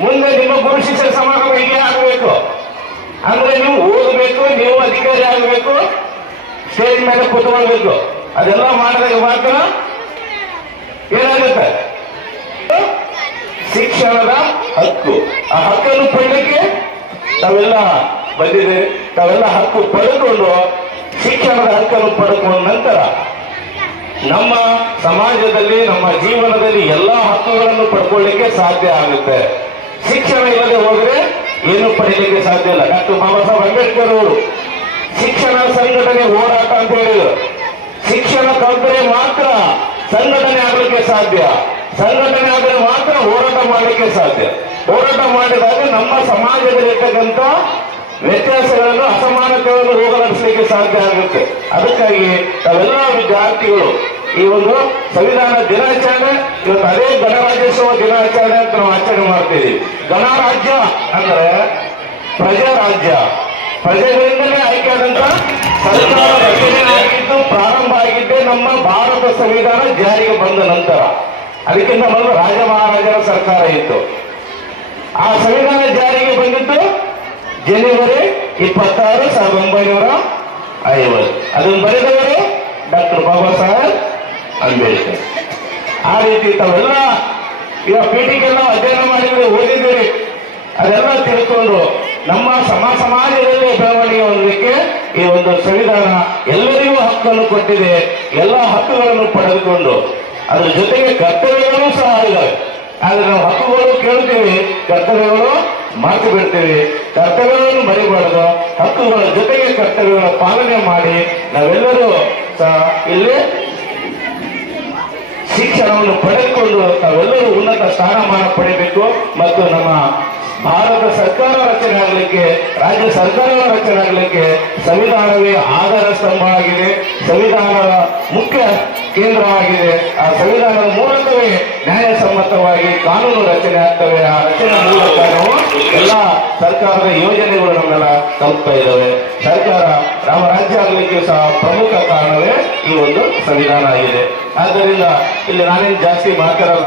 ಮುಂದೆ ನಿಮ್ಮ ಗುರು ಶಿಷ್ಯ ಸಮಾಗಮ ಹೀಗೆ ಆಗಬೇಕು. ಅಂದ್ರೆ ನೀವು ಓದಬೇಕು, ನೀವು ಅಧಿಕಾರಿ ಆಗಬೇಕು ಸ್ಟೇಜ್ ಮೇಲೆ ಕೂತ್ಕೊಳ್ಬೇಕು. ಅದೆಲ್ಲ ಮಾಡಿದಾಗ ಮಾತ್ರ ಏನಾಗುತ್ತೆ? ಶಿಕ್ಷಣದ ಹಕ್ಕು. ಆ ಹಕ್ಕನ್ನು ಪಡೆಯಲಿಕ್ಕೆ ತಾವೆಲ್ಲ ಬಂದಿದೆ ತಾವೆಲ್ಲ ಹಕ್ಕು ಪಡೆದುಕೊಂಡು ಶಿಕ್ಷಣದ ಹಕ್ಕನ್ನು ಪಡೆದುಕೊಂಡ ನಂತರ ನಮ್ಮ ಸಮಾಜದಲ್ಲಿ, ನಮ್ಮ ಜೀವನದಲ್ಲಿ ಎಲ್ಲಾ ಹಕ್ಕುಗಳನ್ನು ಪಡ್ಕೊಳ್ಳಿಕ್ಕೆ ಸಾಧ್ಯ ಆಗುತ್ತೆ. ಶಿಕ್ಷಣ ಇಲ್ಲದೆ ಹೋದರೆ ಏನು ಪಡೆಯಲಿಕ್ಕೆ ಸಾಧ್ಯ ಇಲ್ಲ. ಡಾಕ್ಟರ್ ಬಾಬಾ ಸಾಹೇಬ್ ಅಂಬೇಡ್ಕರ್ ಅವರು ಶಿಕ್ಷಣ ಸಂಘಟನೆ ಹೋರಾಟ ಅಂತ ಹೇಳಿದರು. ಶಿಕ್ಷಣ ಕಲ್ತರೆ ಮಾತ್ರ ಸಂಘಟನೆ ಆಗಲಿಕ್ಕೆ ಸಾಧ್ಯ. ಸಂಘಟನೆ ಆದರೆ ಮಾತ್ರ ಹೋರಾಟ ಮಾಡಲಿಕ್ಕೆ ಸಾಧ್ಯ. ಹೋರಾಟ ಮಾಡಿದಾಗ ನಮ್ಮ ಸಮಾಜದಲ್ಲಿರ್ತಕ್ಕಂಥ ವ್ಯತ್ಯಾಸಗಳನ್ನು ಅಸಮಾನತೆಯನ್ನು ಹೋಗಲಾಡಿಸಲಿಕ್ಕೆ ಸಾಧ್ಯ ಆಗುತ್ತೆ. ಅದಕ್ಕಾಗಿ ತಾವೆಲ್ಲ ವಿದ್ಯಾರ್ಥಿಗಳು ಈ ಒಂದು ಸಂವಿಧಾನ ದಿನಾಚರಣೆ, ಇವತ್ತು ಅದೇ ಗಣರಾಜ್ಯೋತ್ಸವ ದಿನಾಚರಣೆ ಅಂತ ನಾವು ಆಚರಣೆ ಮಾಡ್ತೀವಿ. ಗಣರಾಜ್ಯ ಅಂದ್ರೆ ಪ್ರಜಾರಾಜ್ಯ. ಪ್ರಜೆಗಳಿಂದಲೇ ಆಯ್ಕೆಯಾದಂತ ಸರ್ಕಾರ ರಚನೆ ಆಗಿದ್ದು ಪ್ರಾರಂಭ ಆಗಿದ್ದೇ ನಮ್ಮ ಭಾರತ ಸಂವಿಧಾನ ಜಾರಿಗೆ ಬಂದ ನಂತರ. ಅದಕ್ಕಿಂತ ಮೊದಲು ರಾಜ ಮಹಾರಾಜರ ಸರ್ಕಾರ ಇತ್ತು. ಆ ಸಂವಿಧಾನ ಜಾರಿಗೆ ಬಂದಿದ್ದು ಜನವರಿ ಇಪ್ಪತ್ತಾರು ಸಾವಿರದ ಒಂಬೈನೂರ ಐವತ್ತು. ಅದನ್ನು ಬರೆದವರು ಡಾಕ್ಟರ್ ಬಾಬಾ ಸಾಹೇಬ್ ಅಂಬೇಡ್ಕರ್. ಆ ರೀತಿ ತಾವೆಲ್ಲ ಈಗ ಪೀಠಿಗೆಲ್ಲ ಅಧ್ಯಯನ ಮಾಡಿದ್ರೆ ಓದಿದ್ದೀರಿ. ಅದೆಲ್ಲ ತಿಳ್ಕೊಂಡು ನಮ್ಮ ಸಮ, ಸಮಾಜದಲ್ಲಿ ಬೆಳವಣಿಗೆ ಹೊಂದಲಿಕ್ಕೆ ಈ ಒಂದು ಸಂವಿಧಾನ ಎಲ್ಲರಿಗೂ ಹಕ್ಕನ್ನು ಕೊಟ್ಟಿದೆ. ಎಲ್ಲ ಹಕ್ಕುಗಳನ್ನು ಪಡೆದುಕೊಂಡು. ಅದರ ಜೊತೆಗೆ ಕರ್ತವ್ಯಗಳು ಸಹ ಇದ್ದಾವೆ ಆದ್ರೆ ನಾವು ಹಕ್ಕುಗಳು ಕೇಳ್ತೀವಿ, ಕರ್ತವ್ಯಗಳು ಮರೆತು ಬಿಡ್ತೀವಿ. ಕರ್ತವ್ಯಗಳನ್ನು ಮರಿಬಾರದು. ಹಕ್ಕುಗಳ ಜೊತೆಗೆ ಕರ್ತವ್ಯಗಳ ಪಾಲನೆ ಮಾಡಿ ನಾವೆಲ್ಲರೂ ಸಹ ಇಲ್ಲಿ ಶಿಕ್ಷಣವನ್ನು ಪಡೆದುಕೊಂಡು ತಾವೆಲ್ಲರೂ ಸ್ಥಾನಮಾನ ಪಡೆಯಬೇಕು ಮತ್ತು ನಮ್ಮ ಭಾರತ ಸರ್ಕಾರ ರಚನೆ ಆಗಲಿಕ್ಕೆ, ರಾಜ್ಯ ಸರ್ಕಾರ ರಚನೆ ಆಗಲಿಕ್ಕೆ ಸಂವಿಧಾನವೇ ಆಧಾರ ಸ್ತಂಭ ಆಗಿದೆ, ಸಂವಿಧಾನದ ಮುಖ್ಯ ಕೇಂದ್ರವಾಗಿದೆ ಆ ಸಂವಿಧಾನದ ಮೂಲಕವೇ ನ್ಯಾಯಸಮ್ಮತವಾಗಿ ಕಾನೂನು ರಚನೆ ಆಗ್ತವೆ. ಆ ರಚನೆ ಮೂಲಕ ನಾವು ಎಲ್ಲ ಸರ್ಕಾರದ ಯೋಜನೆಗಳು ನಮ್ಮೆಲ್ಲ ತಲುಪ್ತಾ ಇದ್ದಾವೆ. ಸರ್ಕಾರ ನಮ್ಮ ರಾಜ್ಯ ಆಗಲಿಕ್ಕೆ ಸಹ ಪ್ರಮುಖ ಕಾರಣವೇ ಈ ಒಂದು ಸಂವಿಧಾನ ಆಗಿದೆ. ಆದ್ದರಿಂದ ಇಲ್ಲಿ ನಾನೇನು ಜಾಸ್ತಿ ಮಾತಾಡಲ್ಲ.